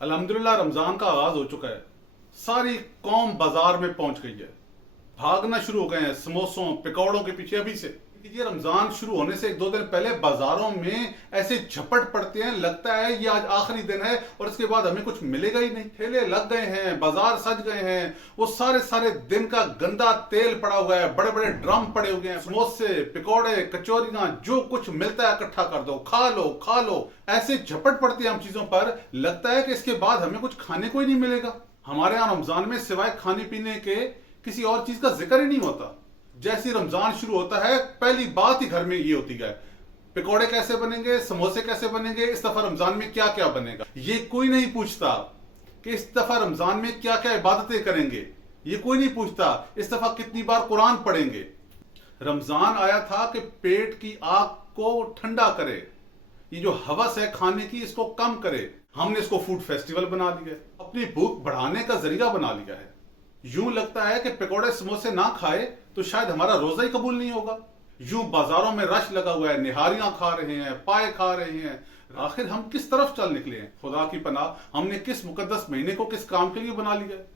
अल्हम्दुलिल्लाह रमजान का आगाज हो चुका है। सारी कौम बाजार में पहुंच गई है, भागना शुरू हो गए हैं समोसों पकौड़ों के पीछे। अभी से ये रमजान शुरू होने से एक दो दिन पहले बाजारों में ऐसे झपट पड़ते हैं, लगता है ये आज आखिरी दिन है और इसके बाद हमें कुछ मिलेगा ही नहीं। ठेले लग गए हैं, बाजार सज गए हैं, वो सारे सारे दिन का गंदा तेल पड़ा हुआ है, बड़े बड़े ड्रम पड़े हुए हैं, समोसे पकौड़े कचौरियां जो कुछ मिलता है इकट्ठा कर दो, खा लो खा लो। ऐसे झपट पड़ती है हम चीजों पर, लगता है कि इसके बाद हमें कुछ खाने को ही नहीं मिलेगा। हमारे यहाँ रमजान में सिवाय खाने पीने के किसी और चीज का जिक्र ही नहीं होता। जैसी रमजान शुरू होता है पहली बात ही घर में ये होती है, पकौड़े कैसे बनेंगे, समोसे कैसे बनेंगे, इस दफा रमजान में क्या क्या बनेगा। ये कोई नहीं पूछता कि इस दफा रमजान में क्या क्या इबादतें करेंगे, ये कोई नहीं पूछता इस दफा कितनी बार कुरान पढ़ेंगे। रमजान आया था कि पेट की आग को ठंडा करे, ये जो हवस है खाने की इसको कम करे। हमने इसको फूड फेस्टिवल बना दिया है, अपनी भूख बढ़ाने का जरिया बना लिया है। यूं लगता है कि पकौड़े समोसे ना खाए तो शायद हमारा रोजा ही कबूल नहीं होगा। यूं बाजारों में रश लगा हुआ है, निहारियां खा रहे हैं, पाए खा रहे हैं। आखिर हम किस तरफ चल निकले हैं? खुदा की पनाह, हमने किस मुकद्दस महीने को किस काम के लिए बना लिया है?